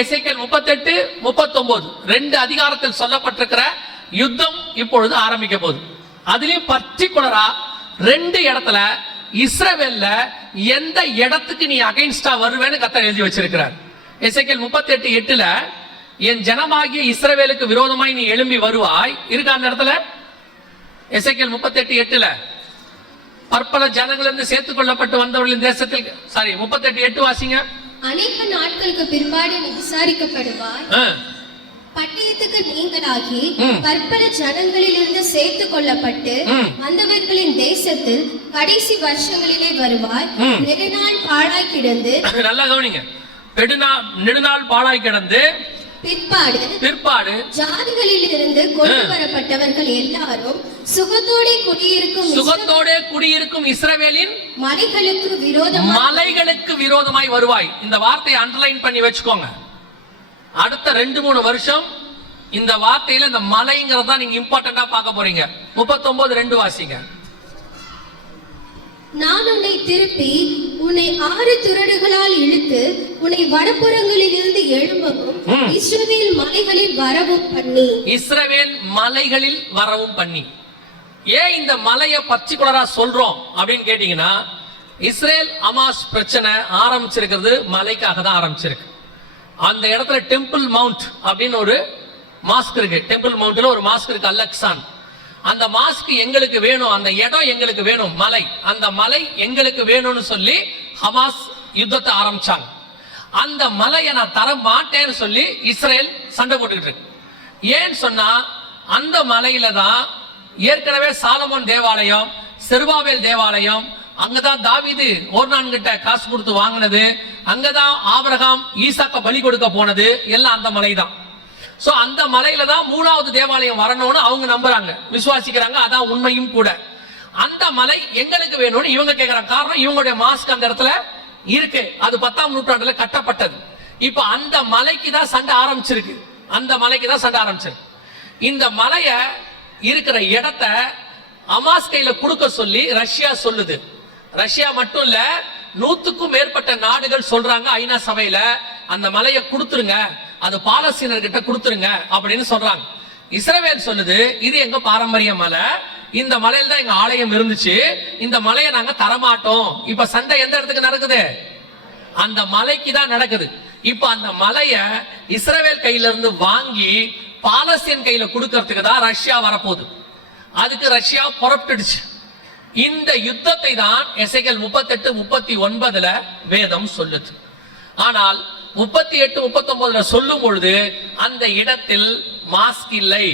எசேக்கியேல் 38, 39 2 அதிகாரத்தில் சொல்லப்பட்டிருக்கிற யுத்தம் இப்பொழுது ஆரம்பிக்க போகுது. அதுலயும் பர்டிகுலரா 2 இடத்துல இஸ்ரவேல்ல எந்த இடத்துக்கு நீ அகைன்ஸ்டா வருவேன்னு கர்த்தர் எழுதி வச்சிருக்கிறார். எசேக்கியேல் 38:8 என் ஜனமாகிய இஸ்ரவேலுக்கு விரோதமாய் நீ எழும்பி வருவாய் இருக்கா அந்த இடத்துல. எசேக்கியேல் 38:8 பற்பல ஜனங்களிலிருந்து சேர்த்துக் கொள்ளப்பட்டு வந்தவர்களின் தேசத்தில் 38:8 வாசிங்க. அநேக நாட்களுக்கு பிற்பாடு நீ விசாரிக்கப்படுவாய், பட்டயத்துக்கு நீங்களாகி பற்பல ஜனங்களிலிருந்து சேர்த்துக் கொள்ளப்பட்டு வந்தவர்களின் தேசத்தில் கடைசி வருஷங்களிலே வருவாய். நெடுநாள் பாழாய் கிடந்து, நல்லா கவனிங்க, நெடுநாள் பாழாய் கிடந்து பிற்பாடு ஜாதிகளில் இருந்து கொண்டு வரப்பட்டவர்கள் எல்லாரும் சுகத்தோட குடியிருக்கும் இஸ்ரவேலின் மலைகளுக்கு விரோதமாய் வருவாய். இந்த வார்த்தையை அண்டர்லைன் பண்ணி வச்சுக்கோங்க. அடுத்த 2-3 வருஷம் இந்த வார்த்தையில இந்த மலைங்கிறதா நீங்க இம்பார்ட்டண்டா பார்க்க போறீங்க. 39:2 வாசிங்க. நான் உன்னை திருப்பி உன்னை 6 துறடுகளால் இழுத்து உன்னை வடபுறங்களில் இருந்து எழும்பவும் இஸ்ரவேல் மலைகளில் வரவும் பண்ணி. ஏன் இந்த மலையை பர்டிகுலரா சொல்றோம் அப்படின்னு கேட்டீங்கன்னா, இஸ்ரேல் ஹமாஸ் பிரச்சனை ஆரம்பிச்சிருக்கிறது மலைக்காக தான் ஆரம்பிச்சிருக்கு. அந்த இடத்துல டெம்பிள் மவுண்ட் அப்படின்னு ஒரு மாஸ்க் இருக்கு. டெம்பிள் மவுண்ட்ல ஒரு மாஸ்க் இருக்கு, அலெக்சான். அந்த மாஸ்க் எங்களுக்கு வேணும், அந்த இடம் எங்களுக்கு வேணும், மலை, அந்த மலை எங்களுக்கு வேணும்னு சொல்லி ஹமாஸ் யுத்தத்தை ஆரம்பிச்சாங்க. அந்த மலையை நான் தர மாட்டேன்னு சொல்லி இஸ்ரேல் சண்டை போட்டுக்கிட்டு இருக்கு. ஏன்னு சொன்னா அந்த மலையில தான் ஏற்கனவே சாலமோன் தேவாலயம், செருபாபேல் தேவாலயம், அங்கதான் தாவீது ஓர்னான் கிட்ட காசு கொடுத்து வாங்கினது, அங்கதான் ஆபிரகாம் ஈசாக்க பலி கொடுக்க போனது, எல்லாம் அந்த மலை தான். சோ அந்த மலையில தான் 3வது தேவாலயம் வரணும்னு அவங்க நம்புறாங்க, விசுவாசிக்கிறாங்க. அதான் உண்மையும் கூட. அந்த மலை எங்களுக்கு வேணும்னு இவங்க கேட்கறாங்க. காரணம், இவங்களுடைய மாஸ்க் அந்த இடத்துல இருக்கு. அது 10ஆம் நூற்றாண்டுல கட்டப்பட்டது. இப்ப அந்த மலைக்கு தான் சண்டை ஆரம்பிச்சிருக்கு. இந்த மலைய இருக்கிற இடத்த ஹமாஸ் கையில கொடுக்க சொல்லி ரஷ்யா சொல்லுது. ரஷ்யா மட்டும் இல்ல, 100க்கும் மேற்பட்ட நாடுகள் சொல்றாங்க ஐநா சபையில, அந்த மலையை கொடுத்துருங்க, அது பாலஸ்தீனர்கிட்ட கொடுத்துருங்க அப்படின்னு சொல்றாங்க. இஸ்ரவேல் சொல்லுது, இது எங்க பாரம்பரிய மலை, இந்த மலையில தான் எங்க ஆலயம் இருந்துச்சு, இந்த மலையை நாங்க தரமாட்டோம். இப்ப சண்டை எந்த இடத்துக்கு நடக்குது? அந்த மலைக்கு தான் நடக்குது. இப்ப அந்த மலைய இஸ்ரவேல் கையில இருந்து வாங்கி பாலஸ்தீன் கையில கொடுக்கறதுக்கு தான் ரஷ்யா வரப்போகுது. அதுக்கு ரஷ்யா புறப்பட்டுடுச்சு. இந்த யுத்தத்தை தான் எசேக்கியேல் 38:39 வேதம் சொல்லுது. ஆனால் 38-39 சொல்லும் பொழுது அந்த இடத்தில் மாஸ்க் இல்லை,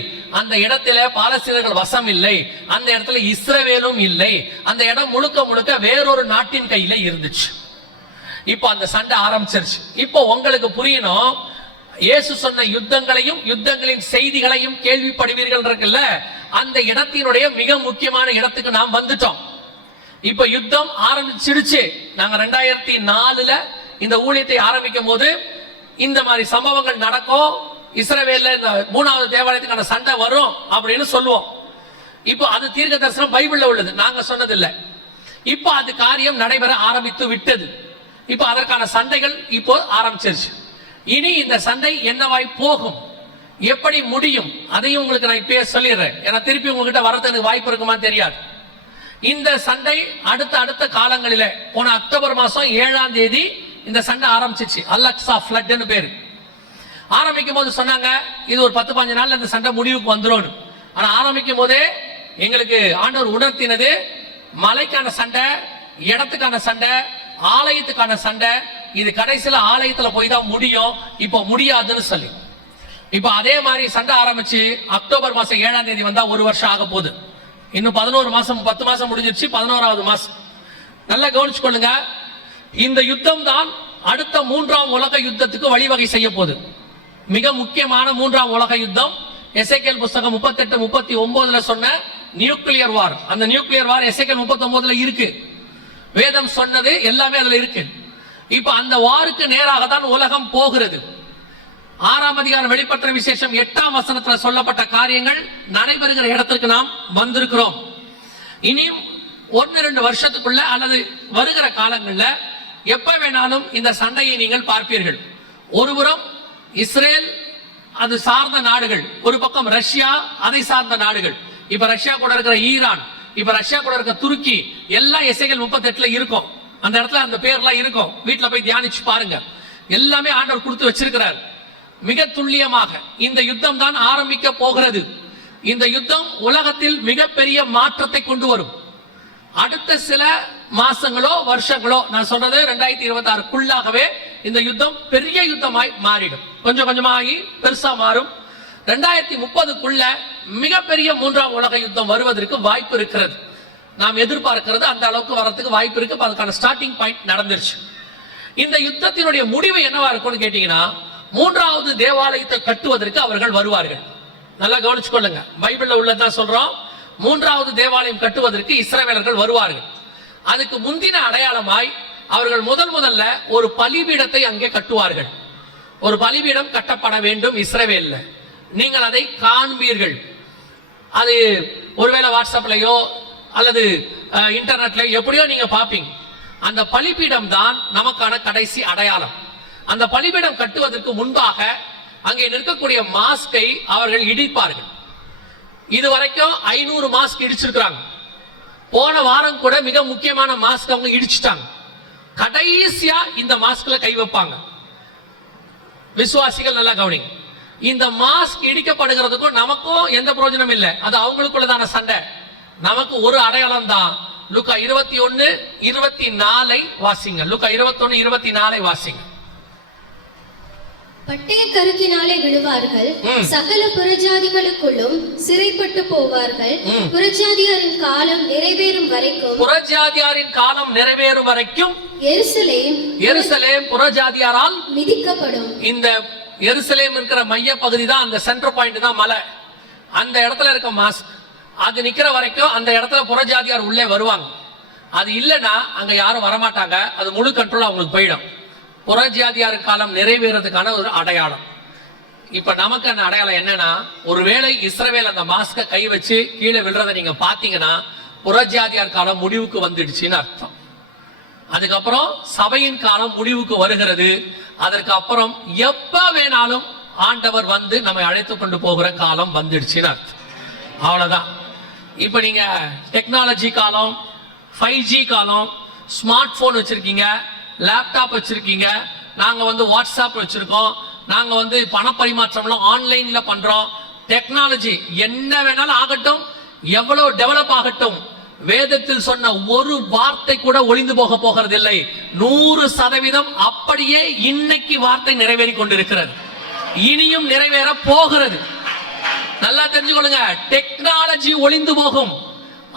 அந்த இடத்துல பாலஸ்தீனர்கள் வசம் இல்லை, அந்த இடத்துல இஸ்ரவேலும் இல்லை, அந்த இடம் முழுக்க முழுக்க வேறொரு நாட்டின் கையில இருந்துச்சு. இப்போ அந்த சண்டை ஆரம்பிச்சிருச்சு. இப்போ உங்களுக்கு புரியணும், இயேசு சொன்ன யுத்தங்களையும் யுத்தங்களின் செய்திகளையும் கேள்விப்படுவீர்கள் இருக்குல்ல, அந்த இடத்தினுடைய மிக முக்கியமான இடத்துக்கு நாம் வந்துட்டோம். இப்ப யுத்தம் ஆரம்பிச்சிடுச்சு. நாங்க 2004 இந்த ஊழியத்தை ஆரம்பிக்கும் போது இந்த மாதிரி சம்பவங்கள் நடக்கும், இஸ்ரவேல்ல இந்த 3வது தேவாலயத்துக்கான சண்டை வரும் அப்படின்னு சொல்லுவோம். இப்போ அது தீர்க்க தரிசனம் பைபிள்ல உள்ளது, நாங்க சொன்னதில்லை. இப்போ அது காரியம் நடைபெற ஆரம்பித்து விட்டது. இப்போ அதற்கான சண்டைகள் இப்போ ஆரம்பிச்சிருச்சு. இனி இந்த சண்டை என்னவாய் போகும், எப்படி முடியும், அதையும் உங்களுக்கு நான் இப்பயே சொல்லிடுறேன். ஏன்னா திருப்பி உங்ககிட்ட வரதுக்கு வாய்ப்பு இருக்குமா தெரியாது. இந்த சண்டை அடுத்த காலங்களில போன அக்டோபர் மாசம் 7ஆம் தேதி இந்த சண்டை ஆரம்பிச்சிச்சு. அலெக்சா ஃப்ளட்னு பேரு. ஆரம்பிக்கும் போது சொன்னாங்க இது ஒரு 10-15 நாள்ல இந்த சண்டை முடிவுக்கு வந்துரும். ஆனா ஆரம்பிக்கும் போதே எங்களுக்கு ஆண்டவர் உணர்த்தினது, மலைக்கான சண்டை, இடத்துக்கான சண்டை, ஆலயத்துக்கான சண்டை, இது கடைசியில ஆலயத்துல போய் தான் முடியும், இப்ப முடியாதுன்னு சொல்லி. இப்ப அதே மாதிரி சண்டை ஆரம்பிச்சு அக்டோபர் மாசம் 7ஆம் தேதி வந்தா 1 வருஷம் ஆக போகுது. இன்னும் 11 மாசம் 10 மாசம் முடிஞ்சிருச்சு, 11வது மாசம். நல்லா கவனிச்சுக்கொள்ளுங்க, இந்த யுத்தம் தான் அடுத்த 3ஆம் உலக யுத்தத்துக்கு வழிவகை செய்ய போகுது. மிக முக்கியமான 3ஆம் உலக யுத்தம் எசேக்கியேல் புத்தகம் 38-39 சொன்ன நியூக்ளியர் வார். அந்த நியூக்ளியர் வார் எசேக்கியேல் 39 இருக்கு. வேதம் சொன்னது எல்லாமே அதுல இருக்கு. இப்ப அந்த வாருக்கு நேராக தான் உலகம் போகிறது. 6ஆம் அதிகாரம் வெளிப்படுத்தின விசேஷம் 8ஆம் வசனத்துல சொல்லப்பட்ட காரியங்கள் நடைபெறுகிற இடத்திற்கு நாம் வந்திருக்கிறோம். இனியும் 1-2 வருஷத்துக்குள்ள அல்லது வருகிற காலங்கள்ல எப்ப வேணாலும் இந்த சண்டையை நீங்கள் பார்ப்பீர்கள். ஒருபுறம் இஸ்ரேல் அது சார்ந்த நாடுகள், ஒரு பக்கம் ரஷ்யா அதை சார்ந்த நாடுகள். இப்ப ரஷ்யா கூட இருக்கிற ஈரான், இப்ப ரஷ்யா கூட இருக்கிற துருக்கி எல்லாம் எசேக்கியேல் 38 இருக்கும். அந்த இடத்துல அந்த பேர்லாம் இருக்கும். வீட்டுல போய் தியானிச்சு பாருங்க. எல்லாமே ஆண்டவர் கொடுத்து வச்சிருக்கிறார். மிக துல்லியமாக இந்த யுத்தம் தான் ஆரம்பிக்க போகிறது. இந்த யுத்தம் உலகத்தில் மிகப்பெரிய மாற்றத்தை கொண்டு வரும். அடுத்த சில மாசங்களோ வருஷங்களோ, நான் சொல்றது 2026க்குள்ளாகவே இந்த யுத்தம் பெரிய யுத்தமாய் மாறிடும். கொஞ்சம் கொஞ்சமாகி பெருசா மாறும். 2030க்குள்ள மிகப்பெரிய 3ஆம் உலக யுத்தம் வருவதற்கு வாய்ப்பு இருக்கிறது. நாம் எதிர்பார்க்கிறது அந்த அளவுக்கு வரதுக்கு வாய்ப்பு இருக்கு. அதுக்கான ஸ்டார்டிங் பாயிண்ட் நடந்துருச்சு. இந்த யுத்தத்தினுடைய முடிவு என்னவா இருக்கும்னு கேட்டீங்கன்னா, 3வது தேவாலயத்தை கட்டுவதற்கு அவர்கள் வருவார்கள். நல்லா கவனிச்சுக்கொள்ளுங்க, பைபிள்ல உள்ளதான் சொல்றோம். 3வது தேவாலயம் கட்டுவதற்கு இஸ்ரவேலர்கள் வருவார்கள். அதுக்கு முந்தின அடையாளமாய் அவர்கள் முதல்ல ஒரு பலிபீடத்தை அங்கே கட்டுவார்கள். ஒரு பலிபீடம் கட்டப்பட வேண்டும் இஸ்ரவேல்ல. நீங்கள் அதை காண்பீர்கள். அது ஒருவேளை வாட்ஸ்அப்லயோ அல்லது இன்டர்நெட்ல எப்படியோ நீங்க பாப்பீங்க. அந்த பலிபீடம் தான் நமக்கான கடைசி அடையாளம். அந்த பலிபீடம் கட்டுவதற்கு முன்பாக அங்கே நிற்கக்கூடிய மாஸ்கை அவர்கள் இடிப்பார்கள். இதுவரைக்கும் 500 மாஸ்க் இடிச்சிருக்கிறாங்க. போன வாரம் கூட மிக முக்கியமான மாஸ்க் அவங்க இடிச்சிட்டாங்க. கடைசியா இந்த மாஸ்க்ல கை வைப்பாங்க. விசுவாசிகள் நல்லா கவனிங்க. இந்த மாஸ்க் இடிக்கப்படுகிறதுக்கும் நமக்கும் எந்த பிரயோஜனம் இல்லை. அது அவங்களுக்குள்ளதான சண்டை. நமக்கு ஒரு அடையாளம் தான். லூக்கா 21:24 வாசிங்க. லூக்கா 21:24 வாசிங்க. பட்டய கருக்கினாலே விழுவார்கள், சகல புறஜாதிகளுக்குள்ளும் சிறைப்பட்டு போவார்கள். புறஜாதியாரின் காலம் நிறைவேறும் வரைக்கும், புறஜாதியாரின் காலம் நிறைவேறும் வரைக்கும் எருசலேம் புறஜாதியாரால் மிதிக்கப்படும். இந்த எருசலேம் இருக்கிற மைய பகுதி தான், அந்த சென்டர் பாயிண்ட் தான் மலை. அந்த இடத்துல இருக்க மாஸ்க் அது நிக்கிற வரைக்கும் அந்த இடத்துல புறஜாதியார் உள்ளே வருவாங்க. அது இல்லைன்னா அங்க யாரும் வரமாட்டாங்க. அது முழு கண்ட்ரோல் அவங்களுக்கு போயிடும். புறஜாதியார் காலம் நிறைவேறதுக்கான ஒரு அடையாளம். இப்ப நமக்கு அந்த அடையாளம் என்னன்னா, ஒருவேளை இஸ்ரவேல் அந்த மாஸ்க கை வச்சு கீழே விழுறதை நீங்க பாத்தீங்கன்னா புறஜாதியார் காலம் முடிவுக்கு வந்துடுச்சுன்னு அர்த்தம். அதுக்கப்புறம் சபையின் காலம் முடிவுக்கு வருகிறது. அதற்கு அப்புறம் எப்ப வேணாலும் ஆண்டவர் வந்து நம்மை அழைத்து கொண்டு போகிற காலம் வந்துடுச்சுன்னு அர்த்தம். அவ்வளவுதான். இப்ப நீங்க டெக்னாலஜி காலம், 5G காலம், ஸ்மார்ட் போன் வச்சிருக்கீங்க, லேப்டாப் வச்சிருக்கீங்க, நாங்க வாட்ஸ்அப் வச்சிருக்கோம், நாங்க பண பரிமாற்றம்லாம் ஆன்லைன்ல பண்றோம். டெக்னாலஜி என்ன வேணாலும் ஆகட்டும், எவ்வளவு டெவலப் ஆகட்டும், வேதத்தில் சொன்ன ஒரு வார்த்தை கூட ஒளிந்து போக போகிறது இல்லை. 100% அப்படியே இன்னைக்கு வார்த்தை நிறைவேறி கொண்டிருக்கிறது. இனியும் நிறைவேற போகிறது. நல்லா தெரிஞ்சுக்கொள்ளுங்க. டெக்னாலஜி ஒளிந்து போகும்,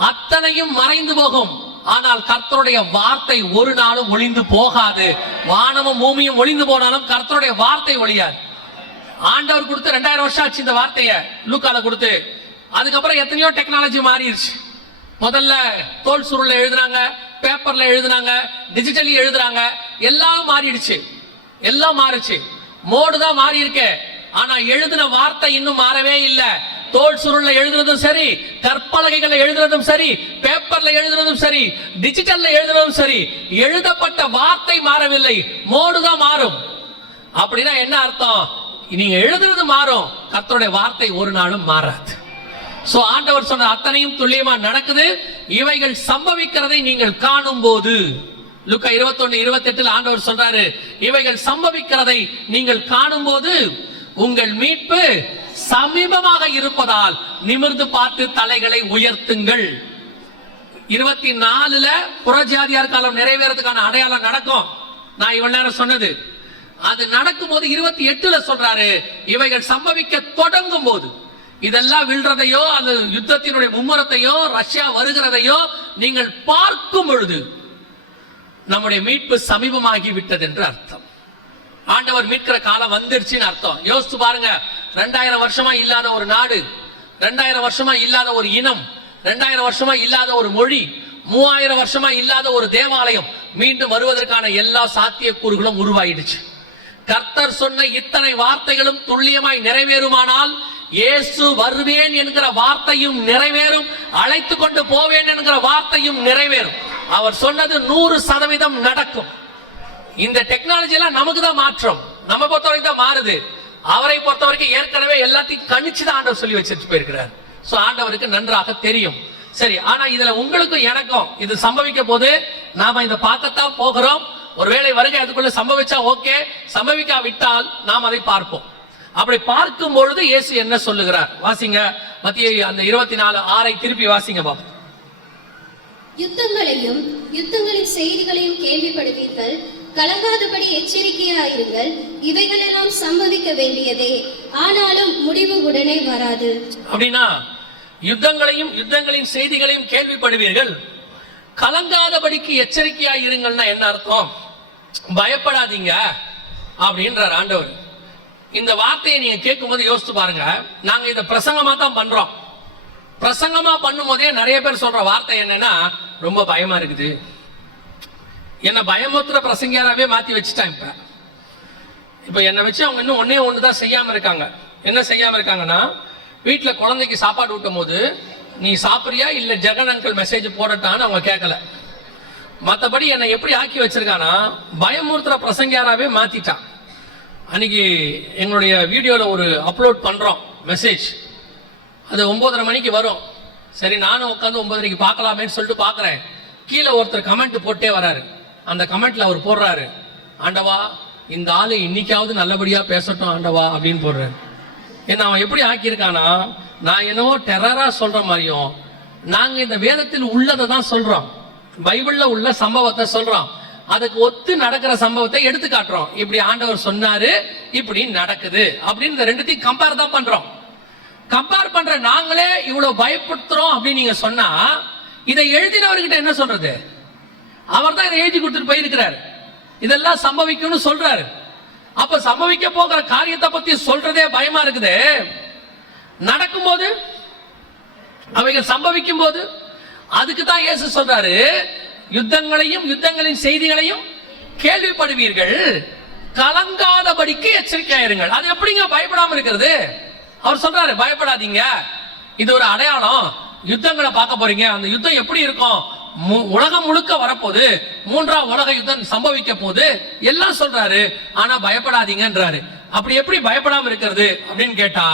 அத்தனையும் மறைந்து போகும். ஆனால் கர்த்தருடைய வார்த்தை ஒரு நாளும் ஒளிந்து போகாது. வானமும் பூமியும் ஒளிந்து போனாலும் கர்த்தருடைய வார்த்தை ஒழியாது. ஆண்டவர் கொடுத்து 2000 வருஷம் ஆச்சு இந்த வார்த்தைய லூக்கால கொடுத்து. அதுக்கப்புறம் எத்தனையோ டெக்னாலஜி மாறிடுச்சு. முதல்ல தோல் சுருள்ல எழுதுனாங்க, பேப்பர்ல எழுதுனாங்க, டிஜிட்டலி எழுதுறாங்க. எல்லாம் மாறிடுச்சு, எல்லாம் மாறிச்சு. மோடு தான் மாறி இருக்கு. ஆனா எழுதின வார்த்தை இன்னும் மாறவே இல்லை. தோல் சுருள்ல எழுதுறதும் சரி, கற்பலகைகளை எழுதுறதும் சரி, பேப்பர்ல எழுதுறதும் சரி, டிஜிட்டல்ல எழுதுறதும் சரி, எழுதப்பட்ட வார்த்தை மாறவில்லை, மோடு தான் மாறும். அப்படின்னா என்ன அர்த்தம்? நீங்க எழுதுறது மாறும், கர்த்தருடைய வார்த்தை ஒரு நாளும் மாறாது. சோ ஆண்டவர் சொன்ன அத்தனையும் துல்லியமா நடக்குது. இவைகள் சம்பவிக்கிறதை நீங்கள் காணும் போது, லூக்கா 21:28 ஆண்டவர் சொல்றாரு, இவைகள் சம்பவிக்கிறதை நீங்கள் காணும் போது உங்கள் மீட்பு சமீபமாக இருப்பதால் நிமிர்ந்து பார்த்து தலைகளை உயர்த்துங்கள். 24ல புறஜாதியார் காலம் நிறைவேறதுக்கான அடையாளம் நடக்கும். நான் இவ்வளவு நேரம் சொன்னது அது நடக்கும் போது 28ல சொல்றாரு, இவைகள் சம்பவிக்க தொடங்கும் போது, இதெல்லாம் விழுறதையோ அந்த யுத்தத்தினுடைய மும்முரத்தையோ ரஷ்யா வருகிறதையோ நீங்கள் பார்க்கும் பொழுது நம்முடைய மீட்பு சமீபமாகி விட்டது என்று அர்த்தம். ஆண்டவர் மீட்கிற காலம் வந்துருச்சுன்னு அர்த்தம். யோசிச்சு பாருங்க. 2000 வருஷமா இல்லாத ஒரு நாடு, 2000 வருஷமா இல்லாத ஒரு இனம், 2000 வருஷமா இல்லாத ஒரு மொழி, 3000 வருஷமா இல்லாத ஒரு தேவாலயம் மீண்டும் வருவதற்கான எல்லா சாத்தியக்கூறுகளும் உருவாயிடுச்சு. கர்த்தர் சொன்ன இத்தனை வார்த்தைகளும் துல்லியமாய் நிறைவேறுமானால் இயேசு வருவேன் என்கிற வார்த்தையும் நிறைவேறும், அழைத்து கொண்டு போவேன் என்கிற வார்த்தையும் நிறைவேறும். அவர் சொன்னது 100% நடக்கும். இந்த டெக்னாலஜி எல்லாம் நமக்கு தான் மாற்றம், நம்ம பொறுத்தவரைக்கும் தான் மாறுது. அவரை பொறுத்த வரைக்கும் ஏற்கனவே எல்லாத்தையும் கணிச்சுதான் ஆண்டவர் சொல்லி வச்சுட்டு போயிருக்கிறார். சோ ஆண்டவருக்கு நன்றாக தெரியும். சரி, ஆனா இதுல உங்களுக்கும் எனக்கும் இது சம்பவிக்க போது நாம இதை பார்க்கத்தான் போகிறோம். ஒருவேளை வருகை அதுக்குள்ள சம்பவிச்சா ஓகே, சம்பவிக்காவிட்டால் நாம் அதை பார்ப்போம். அப்படி பார்க்கும் பொழுது இயேசு என்ன சொல்லுகிறார் வாசிங்க. மத்திய அந்த 24:6 திருப்பி வாசிங்க பாபு. யுத்தங்களையும் யுத்தங்களின் செய்திகளையும் கேள்விப்படுவீர்கள், கலங்காதபடி எச்சரிக்கையாயிருங்கள். இவைகளெல்லாம் சம்பவிக்க வேண்டியதே, ஆனாலும் முடிவு உடனே வராது. அப்படின்னா யுத்தங்களையும் யுத்தங்களின் செய்திகளையும் கேள்விப்படுவீர்கள், கலங்காதபடிக்கு எச்சரிக்கையாயிருங்கள்னா என்ன அர்த்தம்? பயப்படாதீங்க அப்படின்றார் ஆண்டவர். இந்த வார்த்தையை நீங்க கேட்கும் போது யோசித்து பாருங்க. நாங்க இதை பிரசங்கமா தான் பண்றோம். பிரசங்கமா பண்ணும் போதே நிறைய பேர் சொல்ற வார்த்தை என்னன்னா, ரொம்ப பயமா இருக்குது. என்ன பயமுறுத்துற பிரசங்கியாராவே மாத்தி வச்சுட்டான். இப்ப என்னை வச்சு அவங்க இன்னும் ஒன்னே ஒண்ணுதான் செய்யாம இருக்காங்க. என்ன செய்யாம இருக்காங்கன்னா, வீட்டுல குழந்தைக்கு சாப்பாடு ஊட்டும் போது நீ சாப்பிடுறியா இல்ல ஜெகன் அங்கிள் மெசேஜ் போடட்டான்னு அவங்க கேட்கல. மற்றபடி என்னை எப்படி ஆக்கி வச்சிருக்கானா, பயமுறுத்துற பிரசங்கியாராவே மாத்திட்டான். அன்னைக்கு எங்களுடைய வீடியோல ஒரு அப்லோட் பண்றோம் மெசேஜ், அது 9:30 மணிக்கு வரும். சரி, நானும் உட்காந்து 9:30 பார்க்கலாமேன்னு சொல்லிட்டு பாக்குறேன். கீழே ஒருத்தர் கமெண்ட் போட்டே வராரு. அந்த கமெண்ட்ல அவர் போடுறாரு, ஆண்டவா இந்த ஆளு இன்னைக்காவது நல்லபடியா பேசட்டும் ஆண்டவா அப்படின்னு போடுறாரு. என்ன அவன் எப்படி ஆக்கியிருக்கானா, நான் என்னவோ டெரரா சொல்ற மாதிரியும், நாங்க இந்த வேதத்தில் உள்ளதை தான் சொல்றோம், பைபிள்ல உள்ள சம்பவத்தை சொல்றோம், அதுக்கு ஒத்து நடக்கிற சம்பவத்தை எடுத்து காட்டுறோம். இப்படி ஆண்டவர் சொன்னாரு, இப்படி நடக்குது அப்படின்னு இந்த ரெண்டுத்தையும் கம்பேர் தான் பண்றோம். கம்பேர் பண்ற நாங்களே இவ்வளவு பயப்படுத்துறோம் அப்படின்னு நீங்க சொன்னா, இதை எழுதினவர்கிட்ட என்ன சொல்றது? அவர் தான் இதை எழுதி கொடுத்துட்டு போயிருக்கிறார், இதெல்லாம் சம்பவிக்கும்னு சொல்றாரு. அப்ப சம்பவிக்க போகிற காரியத்தை பத்தி சொல்றதே பயமா இருக்குது. நடக்கும்போது அவைகள் சம்பவிக்கும் போது அதுக்கு தான் இயேசு சொல்றாரு, யுத்தங்களையும் யுத்தங்களின் செய்திகளையும் கேள்விப்படுவீர்கள், கலங்காதபடிக்கு எச்சரிக்கையாயிருங்கள். அது எப்படிங்க பயப்படாம இருக்கிறது? அவர் சொல்றாரு, பயப்படாதீங்க, இது ஒரு அடையாளம். யுத்தங்களை பார்க்க போறீங்க, அந்த யுத்தம் எப்படி இருக்கும், உலகம் முழுக்க வரப்போது, 3ஆம் உலக யுத்தம் சம்பவிக்க போது எல்லாம் சொல்றாரு. ஆனா பயப்படாதீங்கன்றாரு. அப்படி எப்படி பயப்படாம இருக்கிறது அப்படின்னு கேட்டா,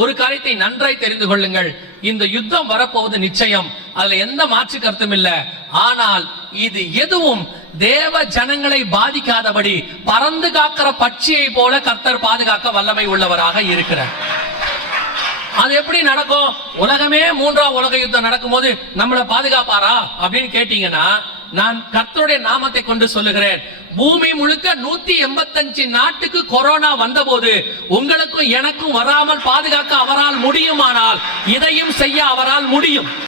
ஒரு காரியத்தை நன்றாய் தெரிந்து கொள்ளுங்கள், இந்த யுத்தம் வரப்போவது நிச்சயம், அதுல எந்த மாற்று கருத்தும் இல்ல. ஆனால் இது எதுவும் தேவ ஜனங்களை பாதிக்காதபடி பறந்து காக்கிற பட்சியை போல கர்த்தர் பாதுகாக்க வல்லமை உள்ளவராக இருக்கிறார். அது எப்படி நடக்கும்? உலகமே 3ஆம் உலக யுத்தம் நடக்கும் போது நம்மளை பாதுகாப்பாரா அப்படின்னு கேட்டீங்கன்னா, நான் கர்த்தருடைய நாமத்தை கொண்டு சொல்லுகிறேன், பூமி முழுக்க 185 நாட்டுக்கு கொரோனா வந்த போது உங்களுக்கும் எனக்கும் வராமல் பாதுகாக்க அவரால் முடியுமானால் இதையும் செய்ய அவரால் முடியும்.